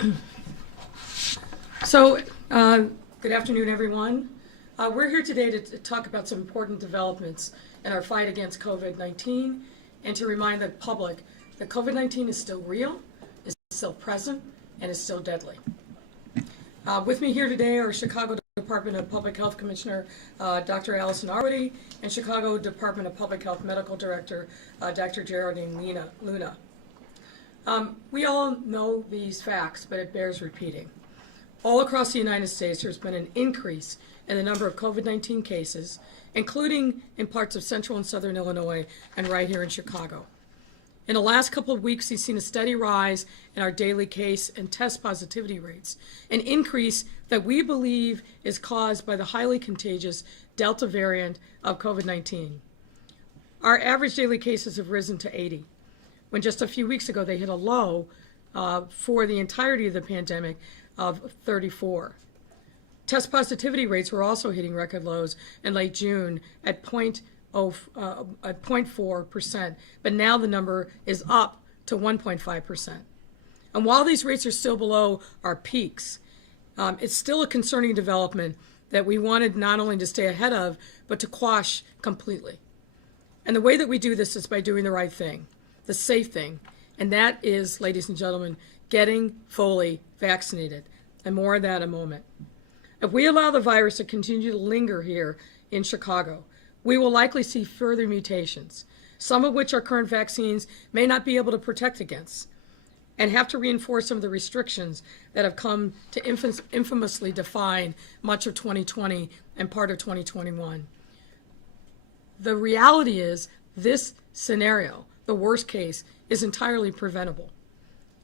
Good afternoon, everyone. We're here today to talk about some important developments in our fight against COVID-19 and to remind the public that COVID-19 is still real, is still present, and is still deadly. With me here today are Chicago Department of Public Health Commissioner Dr. Allison Arwady and Chicago Department of Public Health Medical Director Dr. Geraldine Luna. We all know these facts, but it bears repeating. All across the United States, there's been an increase in the number of COVID-19 cases, including in parts of central and southern Illinois and right here in Chicago. In the last couple of weeks, we've seen a steady rise in our daily case and test positivity rates, an increase that we believe is caused by the highly contagious Delta variant of COVID-19. Our average daily cases have risen to 80, when just a few weeks ago they hit a low for the entirety of the pandemic of 34. Test positivity rates were also hitting record lows in late June at 0.4%, but now the number is up to 1.5%. And while these rates are still below our peaks, it's still a concerning development that we wanted not only to stay ahead of, but to quash completely. And the way that we do this is by doing the right thing, the safe thing, and that is, ladies and gentlemen, getting fully vaccinated, and more of that in a moment. If we allow the virus to continue to linger here in Chicago, we will likely see further mutations, some of which our current vaccines may not be able to protect against, and have to reinforce some of the restrictions that have come to infamously define much of 2020 and part of 2021. The reality is this scenario, the worst case, is entirely preventable.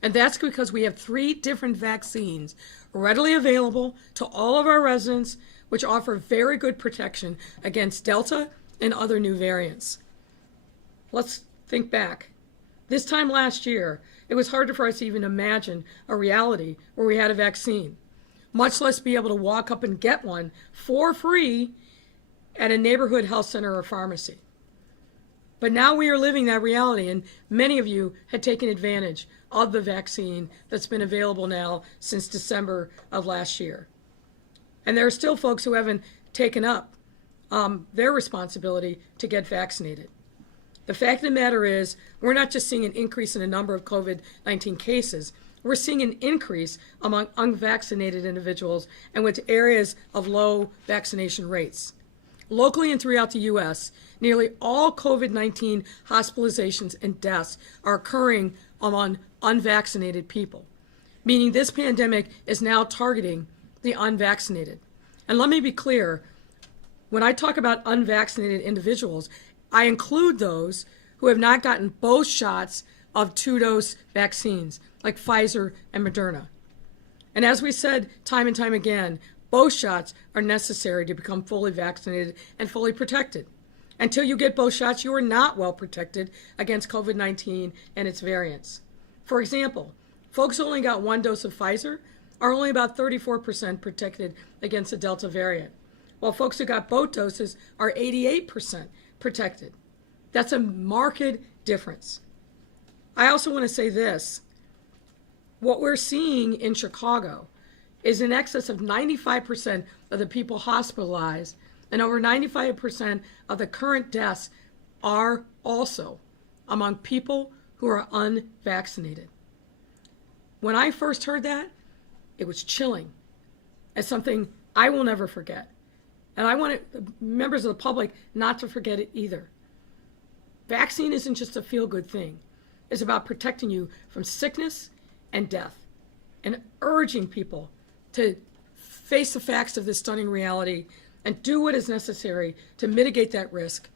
And that's because we have 3 different vaccines readily available to all of our residents, which offer very good protection against Delta and other new variants. Let's think back. This time last year, it was hard for us to even imagine a reality where we had a vaccine, much less be able to walk up and get one for free at a neighborhood health center or pharmacy. But now we are living that reality, and many of you had taken advantage of the vaccine that's been available now since December of last year. And there are still folks who haven't taken up their responsibility to get vaccinated. The fact of the matter is, we're not just seeing an increase in the number of COVID-19 cases, we're seeing an increase among unvaccinated individuals and with areas of low vaccination rates. Locally and throughout the U.S., nearly all COVID-19 hospitalizations and deaths are occurring among unvaccinated people, meaning this pandemic is now targeting the unvaccinated. And let me be clear, when I talk about unvaccinated individuals, I include those who have not gotten both shots of 2-dose vaccines, like Pfizer and Moderna. And as we said time and time again, both shots are necessary to become fully vaccinated and fully protected. Until you get both shots, you are not well protected against COVID-19 and its variants. For example, folks who only got 1 dose of Pfizer are only about 34% protected against the Delta variant, while folks who got both doses are 88% protected. That's a marked difference. I also want to say this. What we're seeing in Chicago is in excess of 95% of the people hospitalized, and over 95% of the current deaths are also among people who are unvaccinated. When I first heard that, it was chilling. It's something I will never forget. And I want members of the public not to forget it either. Vaccine isn't just a feel-good thing. It's about protecting you from sickness and death and urging people to face the facts of this stunning reality and do what is necessary to mitigate that risk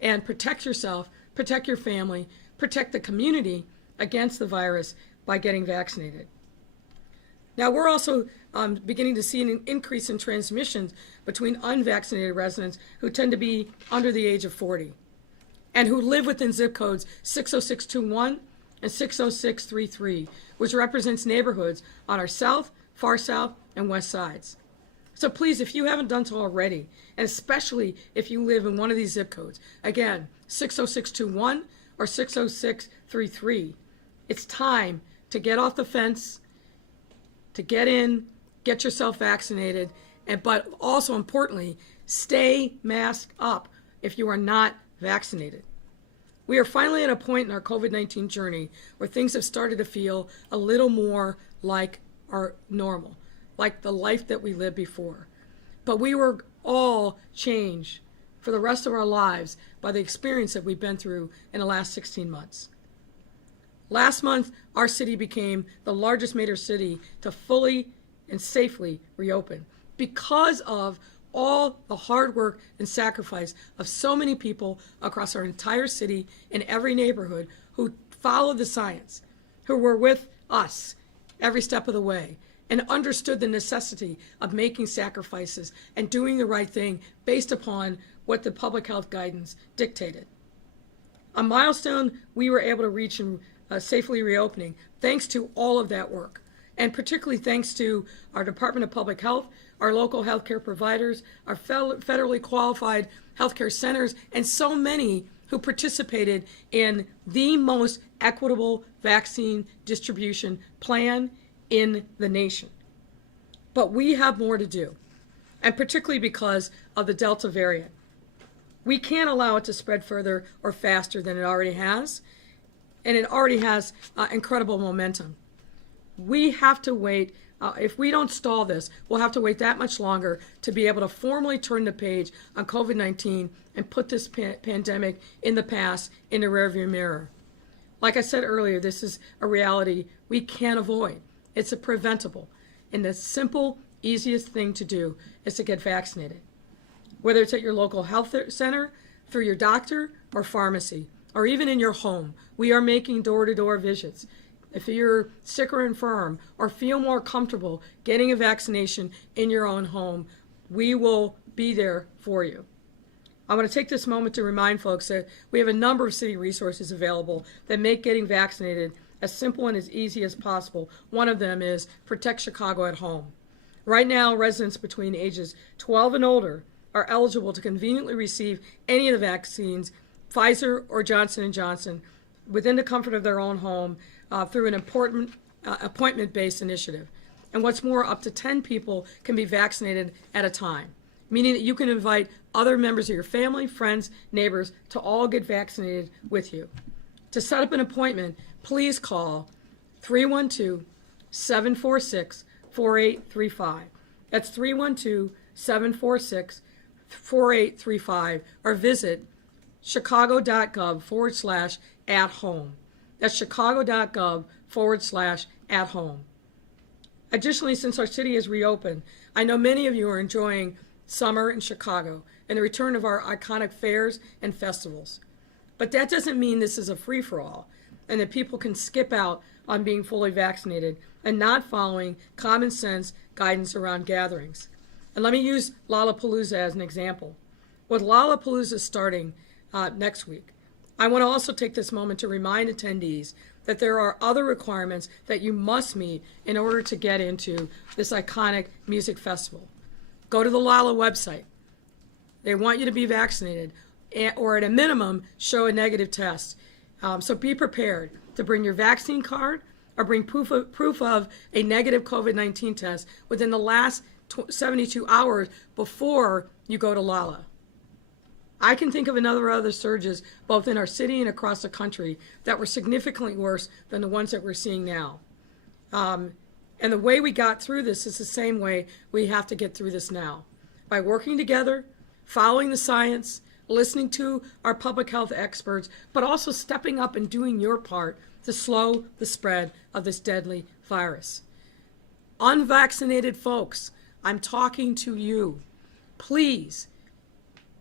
and protect yourself, protect your family, protect the community against the virus by getting vaccinated. Now, we're also beginning to see an increase in transmissions between unvaccinated residents who tend to be under the age of 40 and who live within zip codes 60621 and 60633, which represents neighborhoods on our south, far south, and west sides. So please, if you haven't done so already, and especially if you live in one of these zip codes, again, 60621 or 60633, it's time to get off the fence to get in, get yourself vaccinated, but also importantly, stay masked up if you are not vaccinated. We are finally at a point in our COVID-19 journey where things have started to feel a little more like our normal, like the life that we lived before. But we were all changed for the rest of our lives by the experience that we've been through in the last 16 months. Last month, our city became the largest major city to fully and safely reopen because of all the hard work and sacrifice of so many people across our entire city in every neighborhood who followed the science, who were with us every step of the way, and understood the necessity of making sacrifices and doing the right thing based upon what the public health guidance dictated. A milestone we were able to reach in safely reopening thanks to all of that work, and particularly thanks to our Department of Public Health, our local healthcare providers, our federally qualified healthcare centers, and so many who participated in the most equitable vaccine distribution plan in the nation. But we have more to do, and particularly because of the Delta variant. We can't allow it to spread further or faster than it already has, and it already has incredible momentum. We have to wait. If we don't stall this, we'll have to wait that much longer to be able to formally turn the page on COVID-19 and put this pandemic in the past in the rearview mirror. Like I said earlier, this is a reality we can't avoid. It's a preventable. And the simple, easiest thing to do is to get vaccinated. Whether it's at your local health center, through your doctor or pharmacy, or even in your home, we are making door-to-door visits. If you're sick or infirm or feel more comfortable getting a vaccination in your own home, we will be there for you. I want to take this moment to remind folks that we have a number of city resources available that make getting vaccinated as simple and as easy as possible. One of them is Protect Chicago at Home. Right now, residents between ages 12 and older are eligible to conveniently receive any of the vaccines, Pfizer or Johnson & Johnson, within the comfort of their own home through an important appointment-based initiative. And what's more, up to 10 people can be vaccinated at a time, meaning that you can invite other members of your family, friends, neighbors to all get vaccinated with you. To set up an appointment, please call 312-746-4835. That's 312-746-4835, or visit chicago.gov/at-home. That's chicago.gov/at-home. Additionally, since our city is reopened, I know many of you are enjoying summer in Chicago and the return of our iconic fairs and festivals. But that doesn't mean this is a free-for-all and that people can skip out on being fully vaccinated and not following common sense guidance around gatherings. And let me use Lollapalooza as an example. With Lollapalooza starting next week, I want to also take this moment to remind attendees that there are other requirements that you must meet in order to get into this iconic music festival. Go to the Lolla website. They want you to be vaccinated, or at a minimum, show a negative test. So be prepared to bring your vaccine card or bring proof of a negative COVID-19 test within the last 72 hours before you go to Lolla. I can think of other surges, both in our city and across the country, that were significantly worse than the ones that we're seeing now. And the way we got through this is the same way we have to get through this now. By working together, following the science, listening to our public health experts, but also stepping up and doing your part to slow the spread of this deadly virus. Unvaccinated folks, I'm talking to you. Please,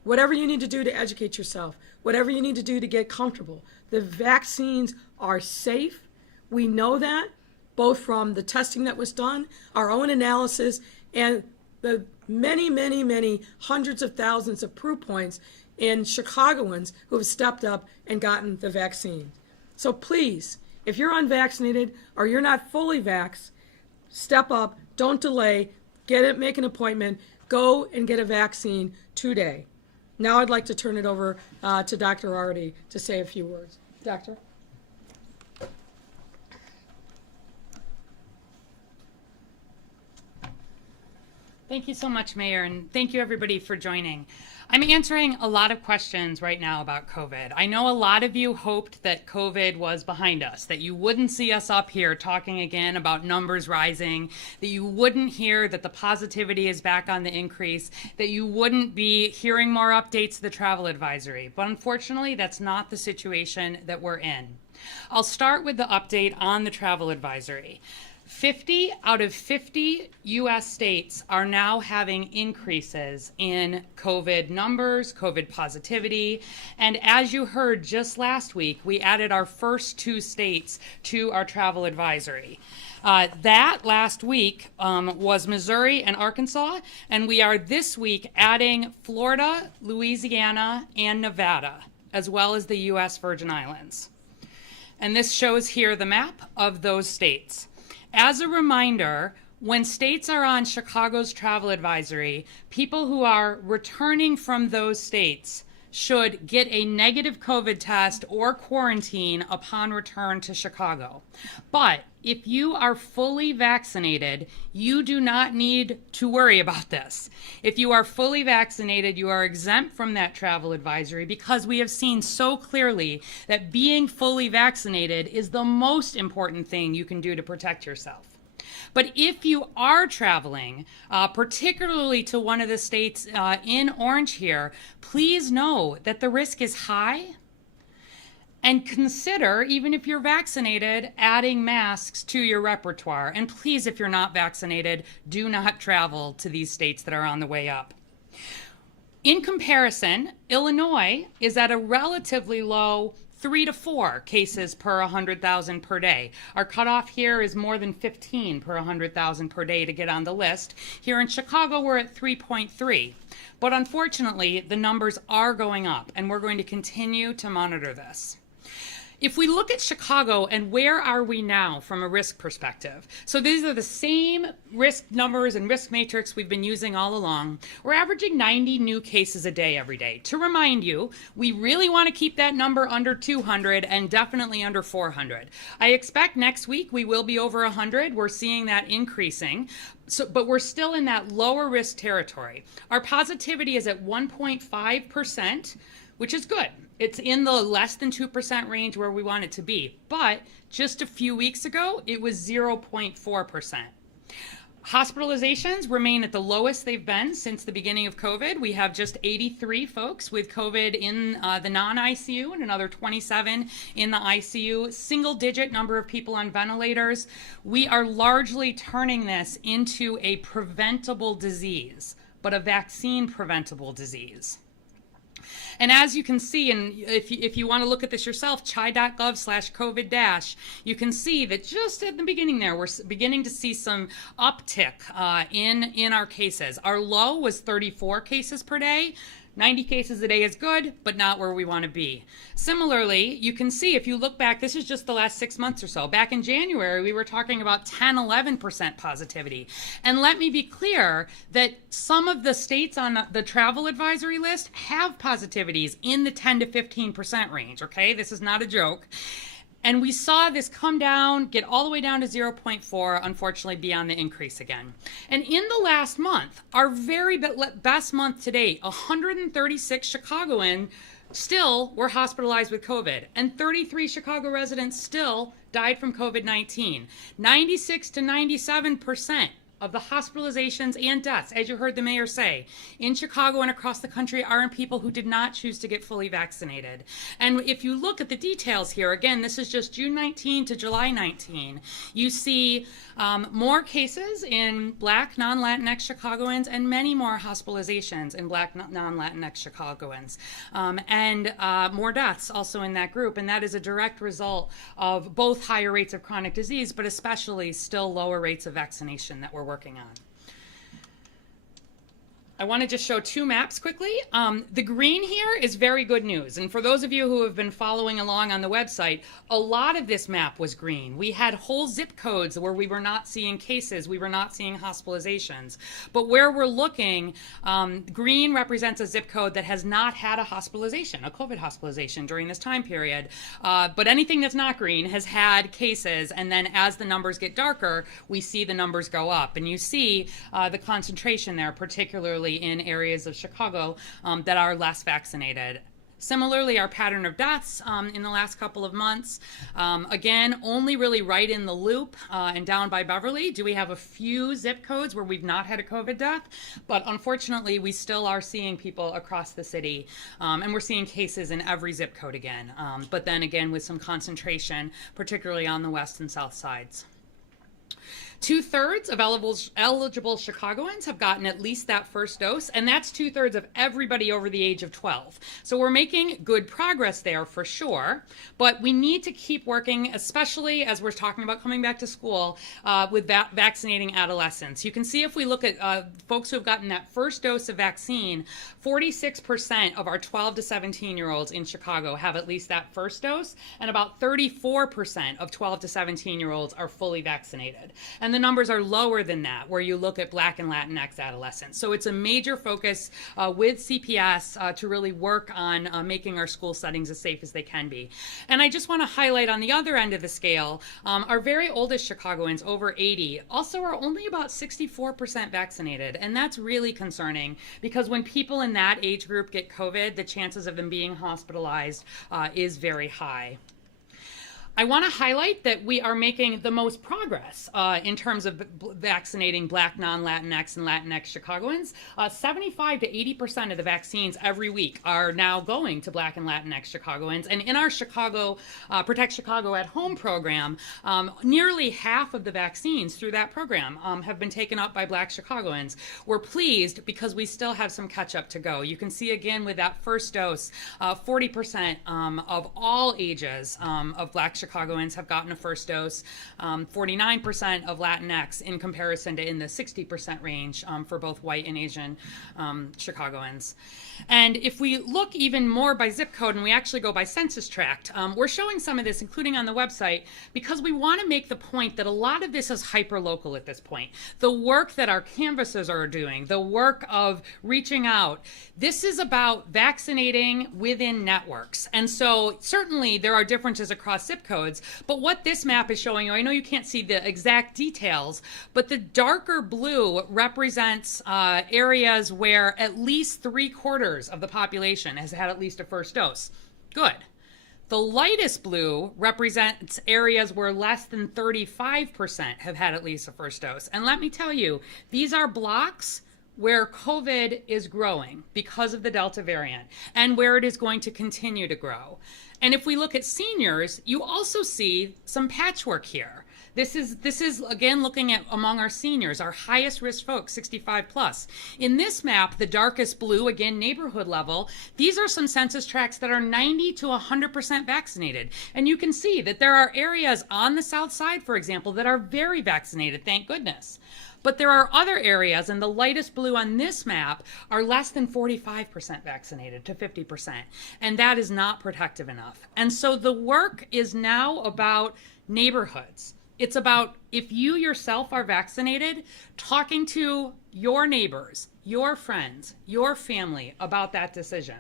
whatever you need to do to educate yourself, whatever you need to do to get comfortable, the vaccines are safe. We know that, both from the testing that was done, our own analysis, and the many hundreds of thousands of proof points in Chicagoans who have stepped up and gotten the vaccine. So please, if you're unvaccinated or you're not fully vaxxed, step up, don't delay, make an appointment, go and get a vaccine today. Now I'd like to turn it over to Dr. Arty to say a few words. Doctor? Thank you so much, Mayor, and thank you everybody for joining. I'm answering a lot of questions right now about COVID. I know a lot of you hoped that COVID was behind us, that you wouldn't see us up here talking again about numbers rising, that you wouldn't hear that the positivity is back on the increase, that you wouldn't be hearing more updates to the travel advisory. But unfortunately, that's not the situation that we're in. I'll start with the update on the travel advisory. 50 out of 50 U.S. states are now having increases in COVID numbers, COVID positivity. And as you heard just last week, we added our first 2 states to our travel advisory. That last week was Missouri and Arkansas, and we are this week adding Florida, Louisiana, and Nevada, as well as the U.S. Virgin Islands. And this shows here the map of those states. As a reminder, when states are on Chicago's travel advisory, people who are returning from those states should get a negative COVID test or quarantine upon return to Chicago. But if you are fully vaccinated, you do not need to worry about this. If you are fully vaccinated, you are exempt from that travel advisory because we have seen so clearly that being fully vaccinated is the most important thing you can do to protect yourself. But if you are traveling, particularly to one of the states in orange here, please know that the risk is high. And consider, even if you're vaccinated, adding masks to your repertoire. And please, if you're not vaccinated, do not travel to these states that are on the way up. In comparison, Illinois is at a relatively low 3 to 4 cases per 100,000 per day. Our cutoff here is more than 15 per 100,000 per day to get on the list. Here in Chicago, we're at 3.3. But unfortunately, the numbers are going up, and we're going to continue to monitor this. If we look at Chicago and where are we now from a risk perspective, so these are the same risk numbers and risk matrix we've been using all along. We're averaging 90 new cases a day every day. To remind you, we really want to keep that number under 200 and definitely under 400. I expect next week we will be over 100. We're seeing that increasing. But we're still in that lower risk territory. Our positivity is at 1.5%, which is good. It's in the less than 2% range where we want it to be. But just a few weeks ago, it was 0.4%. Hospitalizations remain at the lowest they've been since the beginning of COVID. We have just 83 folks with COVID in the non-ICU and another 27 in the ICU. Single-digit number of people on ventilators. We are largely turning this into a preventable disease, but a vaccine-preventable disease. And as you can see, and if you want to look at this yourself, chai.gov/COVID-, you can see that just at the beginning there, we're beginning to see some uptick in our cases. Our low was 34 cases per day. 90 cases a day is good, but not where we want to be. Similarly, you can see if you look back, this is just the last 6 months or so. Back in January, we were talking about 10, 11% positivity. And let me be clear that some of the states on the travel advisory list have positivities in the 10 to 15% range, okay? This is not a joke. And we saw this come down, get all the way down to 0.4, unfortunately be on the increase again. And in the last month, our very best month to date, 136 Chicagoans still were hospitalized with COVID, and 33 Chicago residents still died from COVID-19. 96 to 97% of the hospitalizations and deaths, as you heard the mayor say, in Chicago and across the country are in people who did not choose to get fully vaccinated. And if you look at the details here, again, this is just June 19 to July 19, you see more cases in Black non-Latinx Chicagoans and many more hospitalizations in Black non-Latinx Chicagoans. And more deaths also in that group. And that is a direct result of both higher rates of chronic disease, but especially still lower rates of vaccination that we're working on. I want to just show two maps quickly. The green here is very good news. And for those of you who have been following along on the website, a lot of this map was green. We had whole zip codes where we were not seeing cases, we were not seeing hospitalizations. But where we're looking, green represents a zip code that has not had a hospitalization, a COVID hospitalization during this time period. But anything that's not green has had cases. And then as the numbers get darker, we see the numbers go up. And you see the concentration there, particularly in areas of Chicago that are less vaccinated. Similarly, our pattern of deaths in the last couple of months, again, only really right in the loop and down by Beverly do we have a few zip codes where we've not had a COVID death, but unfortunately we still are seeing people across the city and we're seeing cases in every zip code again, but then again with some concentration, particularly on the west and south sides. 2/3 of eligible Chicagoans have gotten at least that first dose, and that's 2/3 of everybody over the age of 12. So we're making good progress there for sure, but we need to keep working, especially as we're talking about coming back to school with vaccinating adolescents. You can see if we look at folks who have gotten that first dose of vaccine, 46% of our 12 to 17-year-olds in Chicago have at least that first dose, and about 34% of 12 to 17-year-olds are fully vaccinated. And the numbers are lower than that, where you look at Black and Latinx adolescents. So it's a major focus with CPS to really work on making our school settings as safe as they can be. And I just want to highlight on the other end of the scale, our very oldest Chicagoans, over 80, also are only about 64% vaccinated. And that's really concerning because when people in that age group get COVID, the chances of them being hospitalized is very high. I want to highlight that we are making the most progress in terms of vaccinating Black, non-Latinx, and Latinx Chicagoans. 75 to 80% of the vaccines every week are now going to Black and Latinx Chicagoans. And in our Chicago Protect Chicago at Home program, nearly half of the vaccines through that program have been taken up by Black Chicagoans. We're pleased because we still have some catch up to go. You can see again with that first dose, 40% of all ages of Black Chicagoans have gotten a first dose, 49% of Latinx in comparison to in the 60% range for both white and Asian Chicagoans. And if we look even more by zip code and we actually go by census tract, we're showing some of this, including on the website, because we want to make the point that a lot of this is hyper-local at this point. The work that our canvassers are doing, the work of reaching out, this is about vaccinating within networks. And so certainly there are differences across zip codes, but what this map is showing you, I know you can't see the exact details, but the darker blue represents areas where at least 3/4 of the population has had at least a first dose. Good. The lightest blue represents areas where less than 35% have had at least a first dose. And let me tell you, these are blocks where COVID is growing because of the Delta variant and where it is going to continue to grow. And if we look at seniors, you also see some patchwork here. This is again looking at among our seniors, our highest risk folks, 65 plus. In this map, the darkest blue, again neighborhood level, these are some census tracts that are 90 to 100% vaccinated. And you can see that there are areas on the south side, for example, that are very vaccinated, thank goodness. But there are other areas, and the lightest blue on this map are less than 45% vaccinated to 50%. And that is not protective enough. And so the work is now about neighborhoods. It's about, if you yourself are vaccinated, talking to your neighbors, your friends, your family about that decision.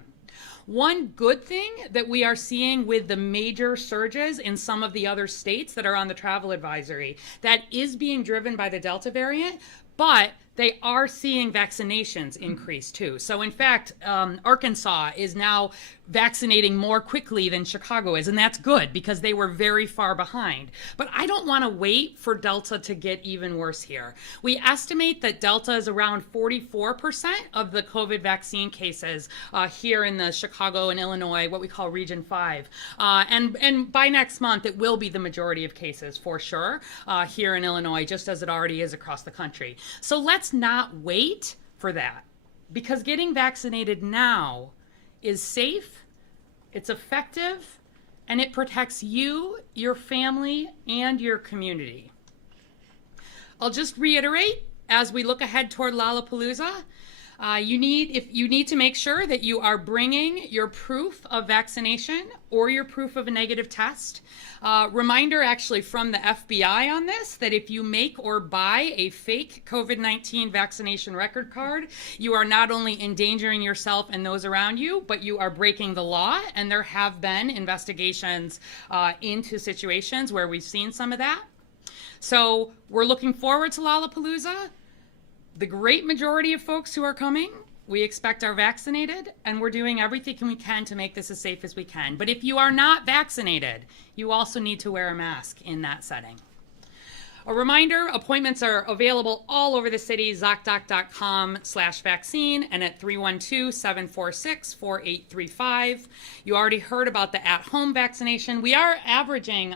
One good thing that we are seeing with the major surges in some of the other states that are on the travel advisory, that is being driven by the Delta variant, but they are seeing vaccinations increase too. So in fact, Arkansas is now vaccinating more quickly than Chicago is, and that's good because they were very far behind. But I don't want to wait for Delta to get even worse here. We estimate that Delta is around 44% of the COVID vaccine cases here in the Chicago and Illinois, what we call Region 5. And by next month, it will be the majority of cases for sure here in Illinois, just as it already is across the country. So let's not wait for that, because getting vaccinated now is safe, it's effective, and it protects you, your family, and your community. I'll just reiterate as we look ahead toward Lollapalooza. You need to make sure that you are bringing your proof of vaccination or your proof of a negative test. Reminder actually from the FBI on this, that if you make or buy a fake COVID-19 vaccination record card, you are not only endangering yourself and those around you, but you are breaking the law. And there have been investigations into situations where we've seen some of that. So we're looking forward to Lollapalooza. The great majority of folks who are coming, we expect are vaccinated, and we're doing everything we can to make this as safe as we can. But if you are not vaccinated, you also need to wear a mask in that setting. A reminder, appointments are available all over the city, zocdoc.com/vaccine and at 312-746-4835. You already heard about the at-home vaccination. We are averaging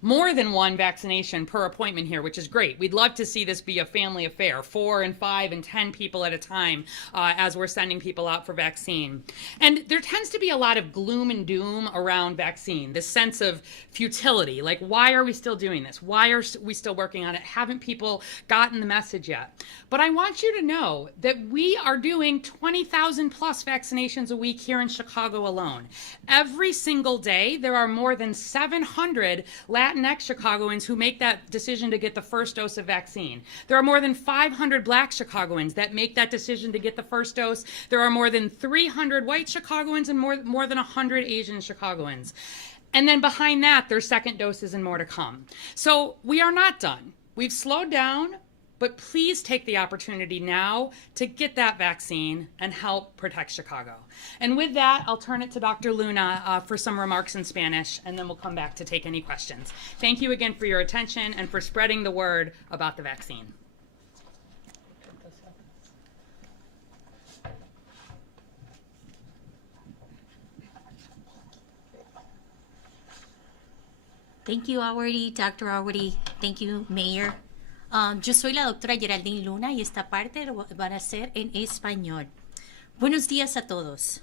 more than one vaccination per appointment here, which is great. We'd love to see this be a family affair, 4 and 5 and 10 people at a time as we're sending people out for vaccine. And there tends to be a lot of gloom and doom around vaccine, this sense of futility, like why are we still doing this? Why are we still working on it? Haven't people gotten the message yet? But I want you to know that we are doing 20,000 plus vaccinations a week here in Chicago alone. Every single day, there are more than 700 Latinx Chicagoans who make that decision to get the first dose of vaccine. There are more than 500 Black Chicagoans that make that decision to get the first dose. There are more than 300 white Chicagoans and more than 100 Asian Chicagoans. And then behind that, there's second doses and more to come. So we are not done. We've slowed down, but please take the opportunity now to get that vaccine and help protect Chicago. And with that, I'll turn it to Dr. Luna for some remarks in Spanish, and then we'll come back to take any questions. Thank you again for your attention and for spreading the word about the vaccine. Thank you, Dr. Already. Thank you, Mayor. Yo soy la doctora Geraldine Luna y esta parte lo van a hacer en español. Buenos días a todos.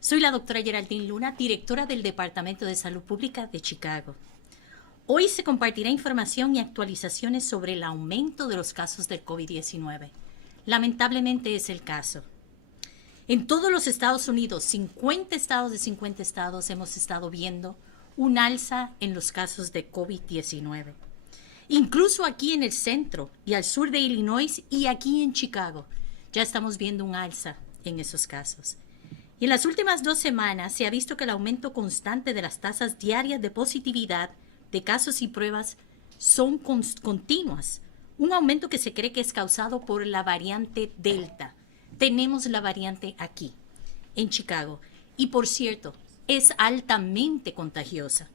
Soy la doctora Geraldine Luna, directora del Departamento de Salud Pública de Chicago. Hoy se compartirá información y actualizaciones sobre el aumento de los casos del COVID-19. Lamentablemente es el caso. En todos los Estados Unidos, 50 estados de 50 estados, hemos estado viendo un alza en los casos de COVID-19. Incluso aquí en el centro y al sur de Illinois y aquí en Chicago, ya estamos viendo un alza en esos casos. Y en las últimas 2 semanas se ha visto que el aumento constante de las tasas diarias de positividad de casos y pruebas son continuas. Un aumento que se cree que es causado por la variante Delta. Tenemos la variante aquí, en Chicago. Y por cierto, es altamente contagiosa.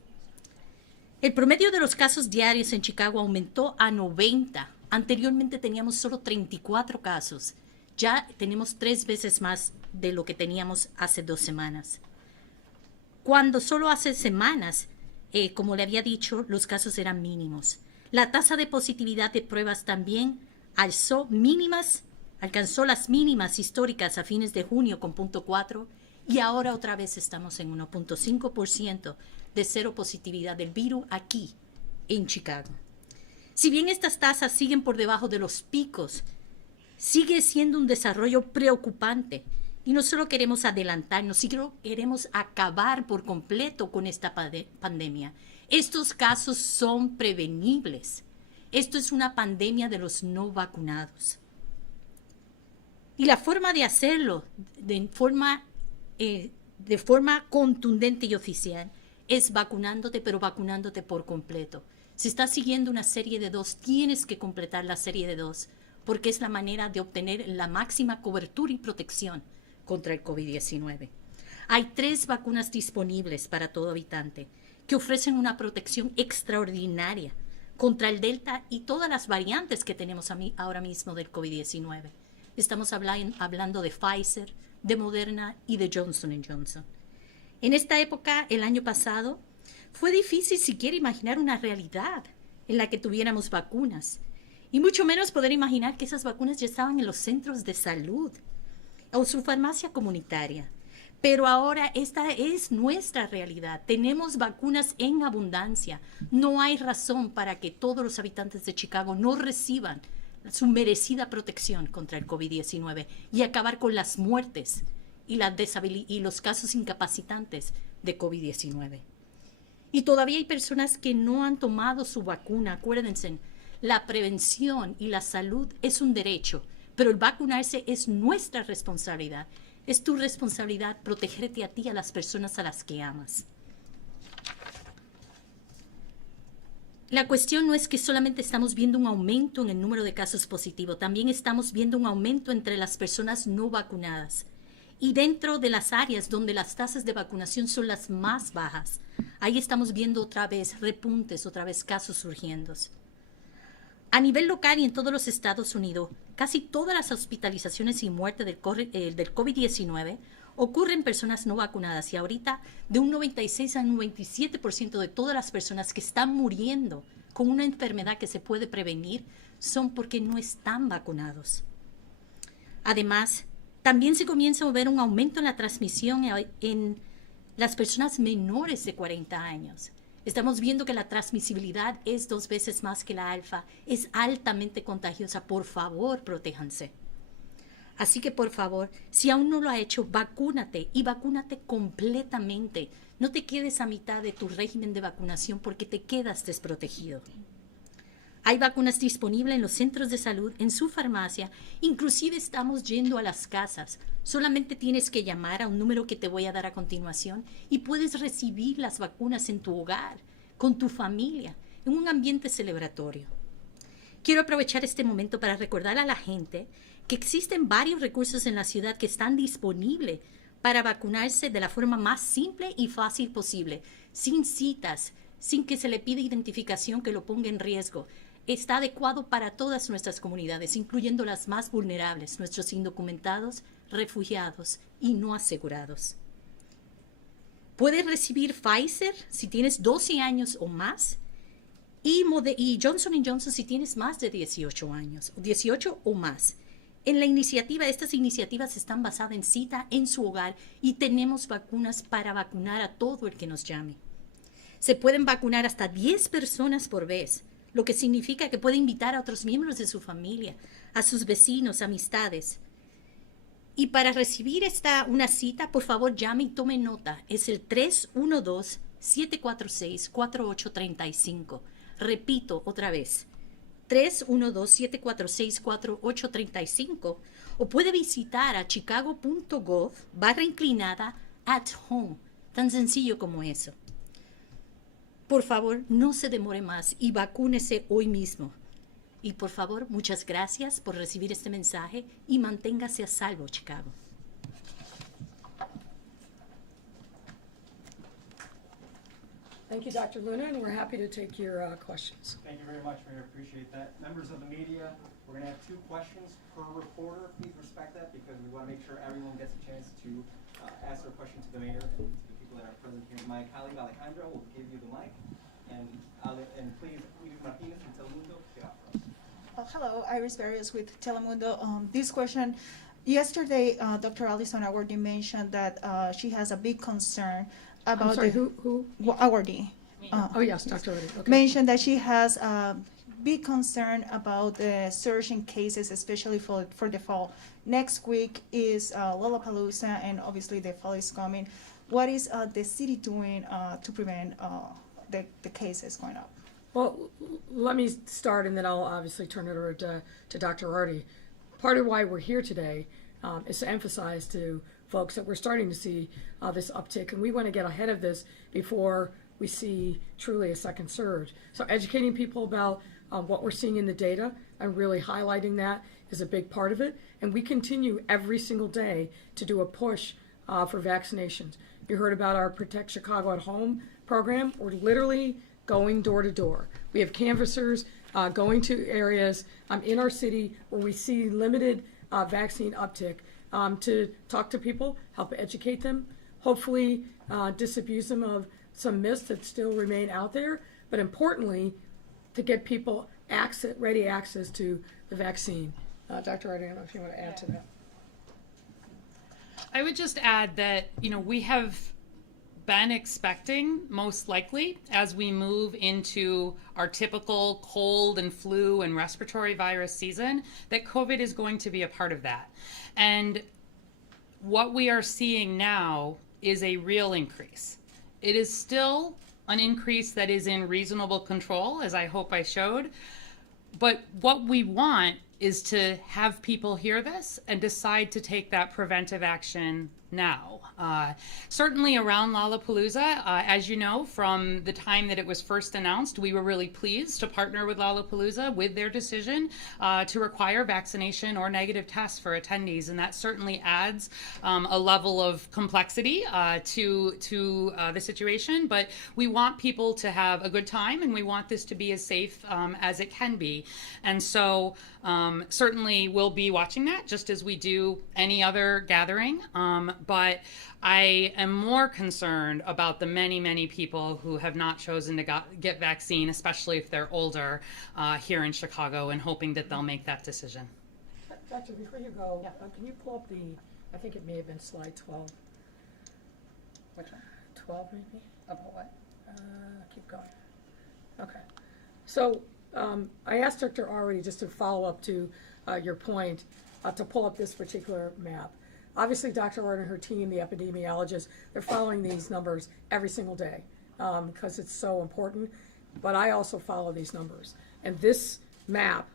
El promedio de los casos diarios en Chicago aumentó a 90. Anteriormente teníamos solo 34 casos. Ya tenemos 3 veces más de lo que teníamos hace 2 semanas. Cuando solo hace semanas, como le había dicho, los casos eran mínimos. La tasa de positividad de pruebas también alcanzó las mínimas históricas a fines de junio con 0.4 y ahora otra vez estamos en 1.5% de cero positividad del virus aquí en Chicago. Si bien estas tasas siguen por debajo de los picos, sigue siendo un desarrollo preocupante y no solo queremos adelantarnos, sino queremos acabar por completo con esta pandemia. Estos casos son prevenibles. Esto es una pandemia de los no vacunados. Y la forma de hacerlo de forma contundente y oficial es vacunándote, pero vacunándote por completo. Si estás siguiendo una serie de 2, tienes que completar la serie de 2, porque es la manera de obtener la máxima cobertura y protección contra el COVID-19. Hay 3 vacunas disponibles para todo habitante que ofrecen una protección extraordinaria contra el Delta y todas las variantes que tenemos ahora mismo del COVID-19. Estamos hablando de Pfizer, de Moderna y de Johnson & Johnson. En esta época, el año pasado, fue difícil siquiera imaginar una realidad en la que tuviéramos vacunas, y mucho menos poder imaginar que esas vacunas ya estaban en los centros de salud o su farmacia comunitaria. Pero ahora esta es nuestra realidad. Tenemos vacunas en abundancia. No hay razón para que todos los habitantes de Chicago no reciban su merecida protección contra el COVID-19 y acabar con las muertes y los casos incapacitantes de COVID-19. Y todavía hay personas que no han tomado su vacuna. Acuérdense, la prevención y la salud es un derecho, pero el vacunarse es nuestra responsabilidad. Es tu responsabilidad protegerte a ti y a las personas a las que amas. La cuestión no es que solamente estamos viendo un aumento en el número de casos positivos, también estamos viendo un aumento entre las personas no vacunadas. Y dentro de las áreas donde las tasas de vacunación son las más bajas, ahí estamos viendo otra vez repuntes, otra vez casos surgiendo. A nivel local y en todos los Estados Unidos, casi todas las hospitalizaciones y muerte del COVID-19 ocurren en personas no vacunadas. Y ahorita de un 96 a un 97% de todas las personas que están muriendo con una enfermedad que se puede prevenir son porque no están vacunados. Además, también se comienza a ver un aumento en la transmisión en las personas menores de 40 años. Estamos viendo que la transmisibilidad es 2 veces más que la alfa. Es altamente contagiosa. Por favor, protéjanse. Así que, por favor, si aún no lo ha hecho, vacúnate y vacúnate completamente. No te quedes a mitad de tu régimen de vacunación porque te quedas desprotegido. Hay vacunas disponibles en los centros de salud, en su farmacia. Inclusive estamos yendo a las casas. Solamente tienes que llamar a un número que te voy a dar a continuación y puedes recibir las vacunas en tu hogar, con tu familia, en un ambiente celebratorio. Quiero aprovechar este momento para recordar a la gente que existen varios recursos en la ciudad que están disponibles para vacunarse de la forma más simple y fácil posible, sin citas, sin que se le pida identificación que lo ponga en riesgo. Está adecuado para todas nuestras comunidades, incluyendo las más vulnerables, nuestros indocumentados, refugiados y no asegurados. Puedes recibir Pfizer si tienes 12 años o más y Johnson & Johnson si tienes más de 18 años, 18 o más. En la iniciativa, estas iniciativas están basadas en cita en su hogar y tenemos vacunas para vacunar a todo el que nos llame. Se pueden vacunar hasta 10 personas por vez, lo que significa que puede invitar a otros miembros de su familia, a sus vecinos, amistades. Y para recibir una cita, por favor, llame y tome nota. Es el 312-746-4835. Repito otra vez, 312-746-4835. O puede visitar a chicago.gov/@home. Tan sencillo como eso. Por favor, no se demore más y vacúnese hoy mismo. Y por favor, muchas gracias por recibir este mensaje y manténgase a salvo, Chicago. Thank you, Dr. Luna, and we're happy to take your questions. Thank you very much, Mayor. Appreciate that. Members of the media, we're going to have 2 questions per reporter. Please respect that because we want to make sure everyone gets a chance to ask their question to the mayor and to the people that are present here. My colleague Alejandra will give you the mic, and please, Luis Martinez from Telemundo, get up for us. Hello, Iris Barrios with Telemundo. This question, yesterday, Dr. Allison Awardi mentioned that she has a big concern about I'm sorry, who? Awardi. Oh, yes, Dr. Liddy. Okay. Mentioned that she has a big concern about the surge in cases, especially for the fall. Next week is Lollapalooza, and obviously the fall is coming. What is the city doing to prevent the cases going up? Well, let me start, and then I'll obviously turn it over to Dr. Hardy. Part of why we're here today is to emphasize to folks that we're starting to see this uptick, and we want to get ahead of this before we see truly a second surge. So educating people about what we're seeing in the data and really highlighting that is a big part of it. And we continue every single day to do a push for vaccinations. You heard about our Protect Chicago at Home program. We're literally going door to door. We have canvassers going to areas in our city where we see limited vaccine uptick to talk to people, help educate them, hopefully disabuse them of some myths that still remain out there, but importantly, to get people ready access to the vaccine. Dr. Hardy, I don't know if you want to add to that. I would just add that, we have been expecting, most likely, as we move into our typical cold and flu and respiratory virus season, that COVID is going to be a part of that. And what we are seeing now is a real increase. It is still an increase that is in reasonable control, as I hope I showed. But what we want is to have people hear this and decide to take that preventive action now. Certainly around Lollapalooza, as you know, from the time that it was first announced, we were really pleased to partner with Lollapalooza with their decision to require vaccination or negative tests for attendees, and that certainly adds a level of complexity to the situation. But we want people to have a good time, and we want this to be as safe as it can be. And so certainly we'll be watching that, just as we do any other gathering. But I am more concerned about the many, many people who have not chosen to get vaccine, especially if they're older, here in Chicago, and hoping that they'll make that decision. Doctor, before you go, can you pull up I think it may have been slide 12. Which one? 12 maybe? About what? Keep going. Okay. So I asked Dr. already, just to follow up to your point, to pull up this particular map. Obviously, Dr. Ward and her team, the epidemiologists, they're following these numbers every single day because it's so important. But I also follow these numbers. And this map,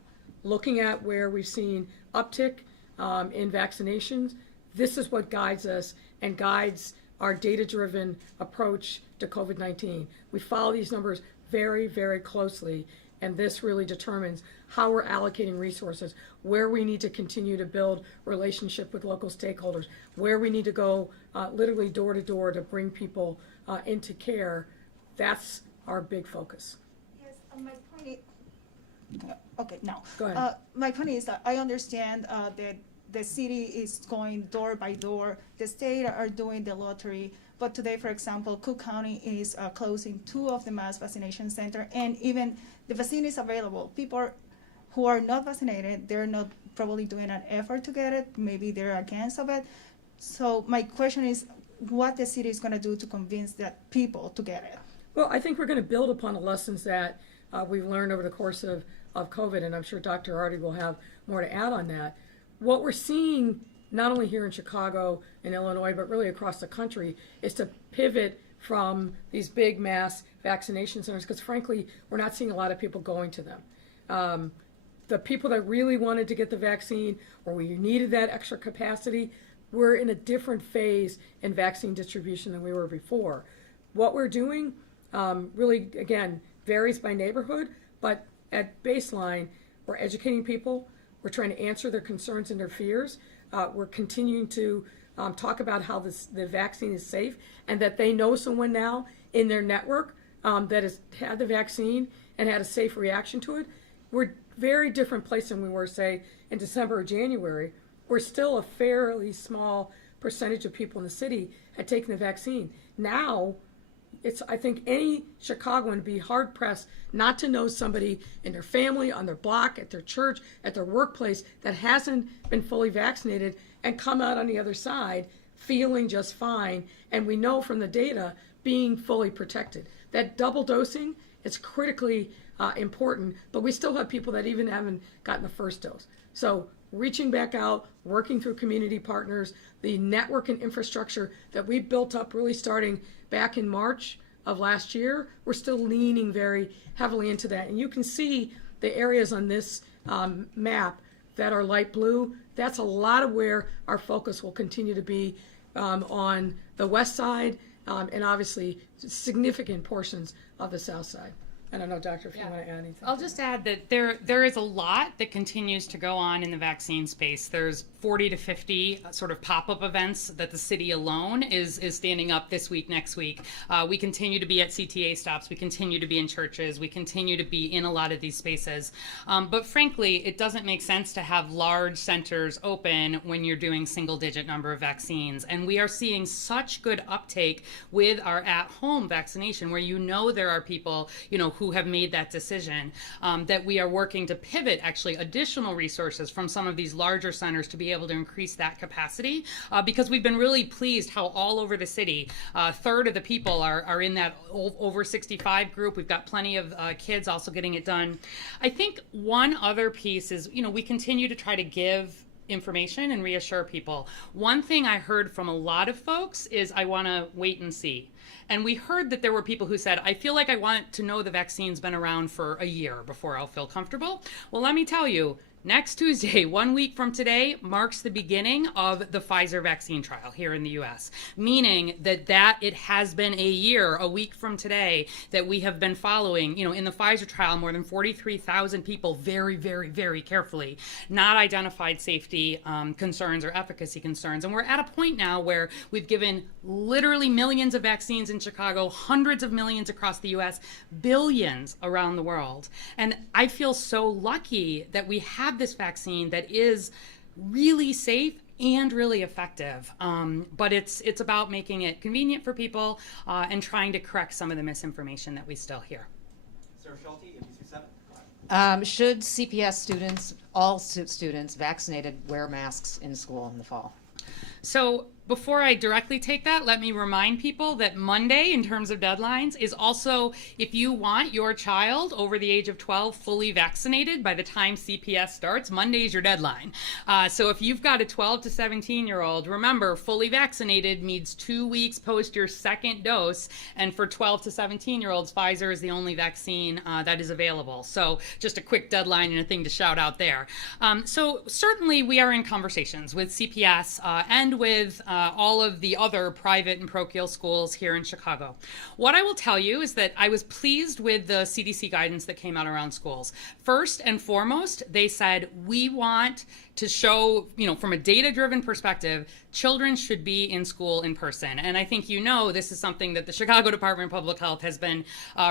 looking at where we've seen uptick in vaccinations, this is what guides us and guides our data-driven approach to COVID-19. We follow these numbers very, very closely, and this really determines how we're allocating resources, where we need to continue to build relationship with local stakeholders, where we need to go literally door to door to bring people into care. That's our big focus. Yes, my point is, okay, now. Go ahead. My point is that I understand that the city is going door by door. The state are doing the lottery. But today, for example, Cook County is closing 2 of the mass vaccination centers, and even the vaccine is available. People who are not vaccinated, they're not probably doing an effort to get it. Maybe they're against of it. So my question is, what the city is going to do to convince that people to get it? Well, I think we're going to build upon the lessons that we've learned over the course of COVID, and I'm sure Dr. Artie will have more to add on that. What we're seeing, not only here in Chicago and Illinois, but really across the country, is to pivot from these big mass vaccination centers, because frankly, we're not seeing a lot of people going to them. The people that really wanted to get the vaccine, or we needed that extra capacity, we're in a different phase in vaccine distribution than we were before. What we're doing really, again, varies by neighborhood, but at baseline, we're educating people. We're trying to answer their concerns and their fears. We're continuing to talk about how the vaccine is safe, and that they know someone now in their network that has had the vaccine and had a safe reaction to it. We're very different place than we were, say, in December or January. We're still a fairly small percentage of people in the city had taken the vaccine. Now, I think any Chicagoan would be hard pressed not to know somebody in their family, on their block, at their church, at their workplace that hasn't been fully vaccinated and come out on the other side feeling just fine. And we know from the data being fully protected. That double dosing is critically important, but we still have people that even haven't gotten the first dose. So reaching back out, working through community partners, the network and infrastructure that we built up really starting back in March of last year, we're still leaning very heavily into that. And you can see the areas on this map that are light blue. That's a lot of where our focus will continue to be on the west side and obviously significant portions of the south side. I don't know, Doctor, if you want to add anything. I'll just add that there is a lot that continues to go on in the vaccine space. There's 40 to 50 sort of pop-up events that the city alone is standing up this week, next week. We continue to be at CTA stops. We continue to be in churches. We continue to be in a lot of these spaces. But frankly, it doesn't make sense to have large centers open when you're doing single-digit number of vaccines. And we are seeing such good uptake with our at-home vaccination, where there are people, who have made that decision, that we are working to pivot actually additional resources from some of these larger centers to be able to increase that capacity, because we've been really pleased how all over the city, a third of the people are in that over 65 group. We've got plenty of kids also getting it done. I think one other piece is, we continue to try to give information and reassure people. One thing I heard from a lot of folks is, I want to wait and see. And we heard that there were people who said, I feel like I want to know the vaccine's been around for a year before I'll feel comfortable. Well, let me tell you, next Tuesday, 1 week from today, marks the beginning of the Pfizer vaccine trial here in the US, meaning that it has been a year, a week from today, that we have been following, in the Pfizer trial, more than 43,000 people very, very, very carefully, not identified safety concerns or efficacy concerns. And we're at a point now where we've given literally millions of vaccines in Chicago, hundreds of millions across the US, billions around the world. And I feel so lucky that we have this vaccine that is really safe and really effective. But it's about making it convenient for people and trying to correct some of the misinformation that we still hear. Sarah Schulte, ABC7. Should CPS students, all students vaccinated, wear masks in school in the fall? So before I directly take that, let me remind people that Monday, in terms of deadlines, is also, if you want your child over the age of 12 fully vaccinated by the time CPS starts, Monday is your deadline. So if you've got a 12 to 17-year-old, remember, fully vaccinated means 2 weeks post your second dose. And for 12 to 17-year-olds, Pfizer is the only vaccine that is available. So just a quick deadline and a thing to shout out there. So certainly we are in conversations with CPS and with all of the other private and parochial schools here in Chicago. What I will tell you is that I was pleased with the CDC guidance that came out around schools. First and foremost, they said, we want to show, from a data-driven perspective, children should be in school in person. And I think this is something that the Chicago Department of Public Health has been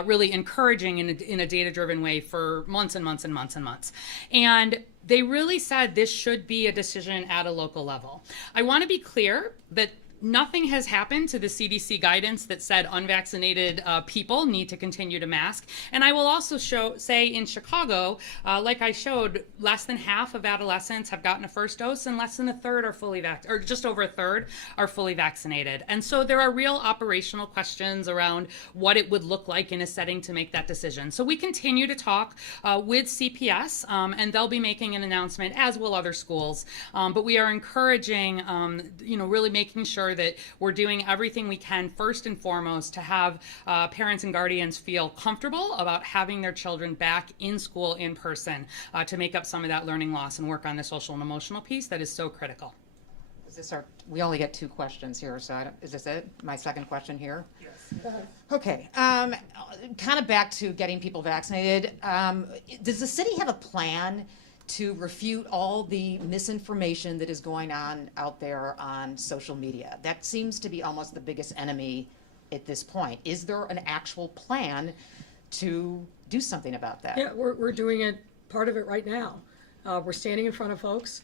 really encouraging in a data-driven way for months and months and months and months. And they really said this should be a decision at a local level. I want to be clear that nothing has happened to the CDC guidance that said unvaccinated people need to continue to mask. And I will also say in Chicago, like I showed, less than half of adolescents have gotten a first dose and less than a third are fully vaccinated, or just over a third are fully vaccinated. And so there are real operational questions around what it would look like in a setting to make that decision. So we continue to talk with CPS and they'll be making an announcement, as will other schools. But we are encouraging, really making sure that we're doing everything we can, first and foremost, to have parents and guardians feel comfortable about having their children back in school in person to make up some of that learning loss and work on the social and emotional piece that is so critical. We only get 2 questions here, so is this it? My second question here? Yes. Okay. Kind of back to getting people vaccinated. Does the city have a plan to refute all the misinformation that is going on out there on social media? That seems to be almost the biggest enemy at this point. Is there an actual plan to do something about that? Yeah, we're doing it, part of it right now. We're standing in front of folks.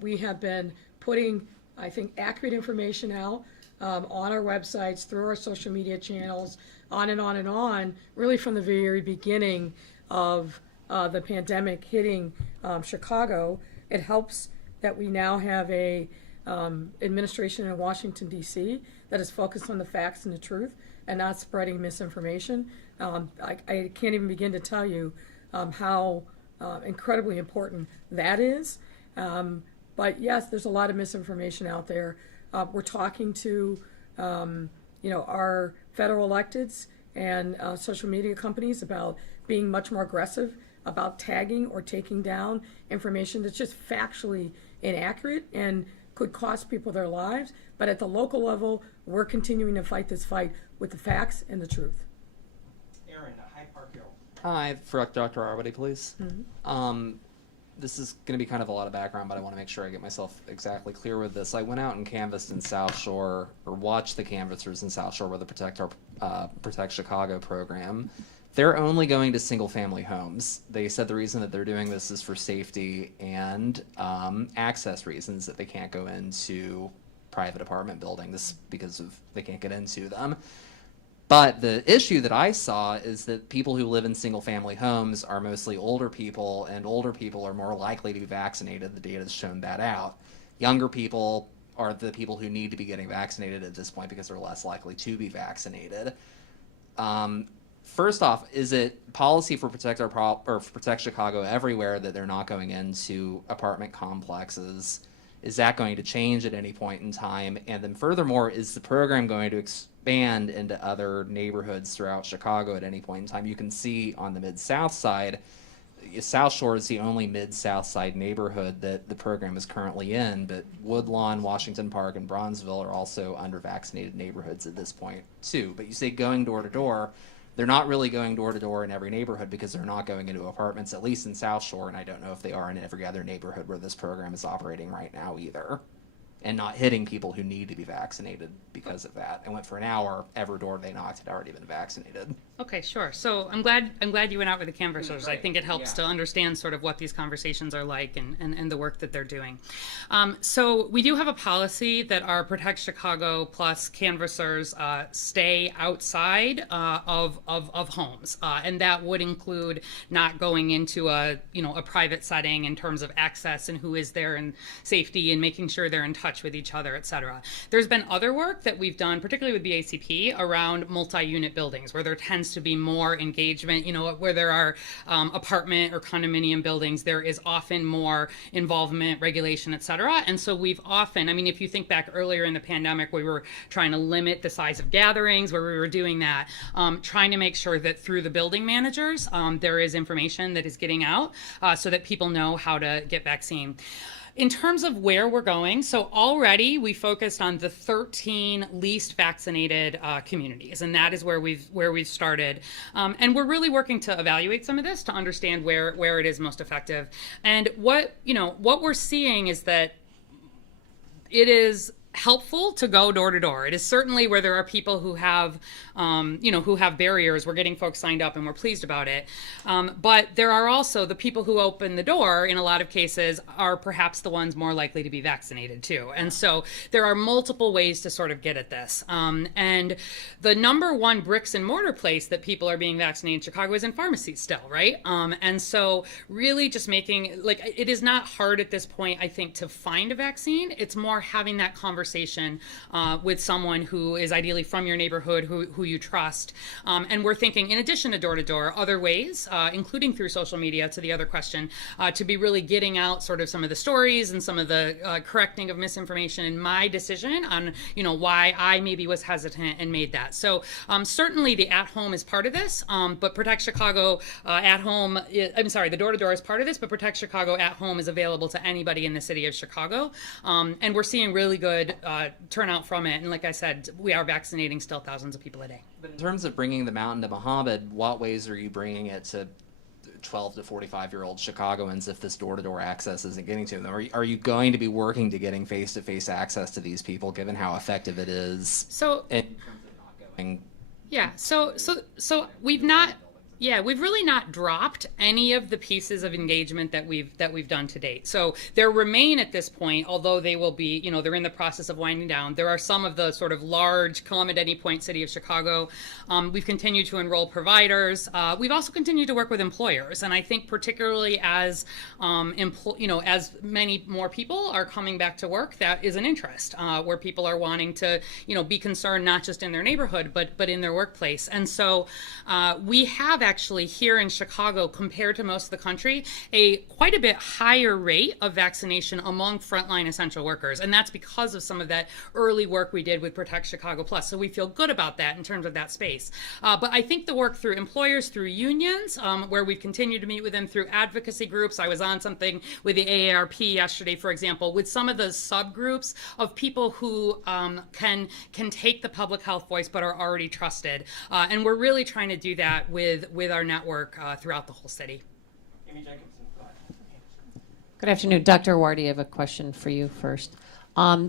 We have been putting, I think, accurate information out on our websites, through our social media channels, on and on and on, really from the very beginning of the pandemic hitting Chicago. It helps that we now have a administration in Washington, D.C. that is focused on the facts and the truth and not spreading misinformation. I can't even begin to tell you how incredibly important that is. But yes, there's a lot of misinformation out there. We're talking to our federal electeds and social media companies about being much more aggressive about tagging or taking down information that's just factually inaccurate and could cost people their lives. But at the local level, we're continuing to fight this fight with the facts and the truth. Aaron, Hyde Park Hill. Hi, for Dr. Arwady, please. Mm-hmm. This is going to be kind of a lot of background, but I want to make sure I get myself exactly clear with this. I went out and canvassed in South Shore, or watched the canvassers in South Shore with the Protect Chicago program. They're only going to single-family homes. They said the reason that they're doing this is for safety and access reasons, that they can't go into private apartment buildings because they can't get into them. But the issue that I saw is that people who live in single-family homes are mostly older people, and older people are more likely to be vaccinated. The data has shown that out. Younger people are the people who need to be getting vaccinated at this point because they're less likely to be vaccinated. First off, is it policy for Protect Chicago everywhere that they're not going into apartment complexes? Is that going to change at any point in time? And then furthermore, is the program going to expand into other neighborhoods throughout Chicago at any point in time? You can see on the Mid-South side, South Shore is the only Mid-South side neighborhood that the program is currently in, but Woodlawn, Washington Park, and Bronzeville are also under-vaccinated neighborhoods at this point too. But you say going door to door, they're not really going door to door in every neighborhood because they're not going into apartments, at least in South Shore, and I don't know if they are in every other neighborhood where this program is operating right now either. And not hitting people who need to be vaccinated because of that. And went for an hour, every door they knocked had already been vaccinated. Okay, sure. So I'm glad you went out with the canvassers. I think it helps to understand sort of what these conversations are like and the work that they're doing. So we do have a policy that our Protect Chicago Plus canvassers stay outside of homes, and that would include not going into a private setting in terms of access and who is there and safety and making sure they're in touch with each other, et cetera. There's been other work that we've done, particularly with BACP, around multi-unit buildings where there tends to be more engagement. Where there are apartment or condominium buildings, there is often more involvement, regulation, et cetera. And so we've often, if you think back earlier in the pandemic, we were trying to limit the size of gatherings where we were doing that, trying to make sure that through the building managers, there is information that is getting out so that people know how to get vaccine. In terms of where we're going, so already we focused on the 13 least vaccinated communities, and that is where we've started. And we're really working to evaluate some of this to understand where it is most effective. And what we're seeing is that it is helpful to go door to door. It is certainly where there are people who have, who have barriers. We're getting folks signed up and we're pleased about it. But there are also the people who open the door in a lot of cases are perhaps the ones more likely to be vaccinated too. And so there are multiple ways to sort of get at this. And the number one bricks and mortar place that people are being vaccinated in Chicago is in pharmacies still, right? And so really just making, it is not hard at this point, I think, to find a vaccine. It's more having that conversation with someone who is ideally from your neighborhood, who you trust. And we're thinking, in addition to door-to-door, other ways, including through social media, to the other question, to be really getting out sort of some of the stories and some of the correcting of misinformation and my decision on, why I maybe was hesitant and made that. So certainly the at-home is part of this, but Protect Chicago at-home, the door-to-door is part of this, but Protect Chicago at-home is available to anybody in the city of Chicago. And we're seeing really good turnout from it. And like I said, we are vaccinating still thousands of people a day. But in terms of bringing the mountain to Mohammed, what ways are you bringing it to 12 to 45-year-old Chicagoans if this door-to-door access isn't getting to them? Are you going to be working to getting face-to-face access to these people, given how effective it is? So, in terms of not going. Yeah. So we've not. Yeah, we've really not dropped any of the pieces of engagement that we've done to date. So there remain at this point, although they will be, they're in the process of winding down. There are some of the sort of large come at any point city of Chicago. We've continued to enroll providers. We've also continued to work with employers, and I think particularly as as many more people are coming back to work, that is an interest where people are wanting to be concerned not just in their neighborhood but in their workplace. And so we have actually here in Chicago, compared to most of the country, quite a bit higher rate of vaccination among frontline essential workers. And that's because of some of that early work we did with Protect Chicago Plus. So we feel good about that in terms of that space. But I think the work through employers, through unions, where we've continued to meet with them, through advocacy groups. I was on something with the AARP yesterday, for example, with some of the subgroups of people who can take the public health voice but are already trusted. And we're really trying to do that with our network throughout the whole city. Amy Jacobson, go ahead. Good afternoon. Dr. Wardy, I have a question for you first.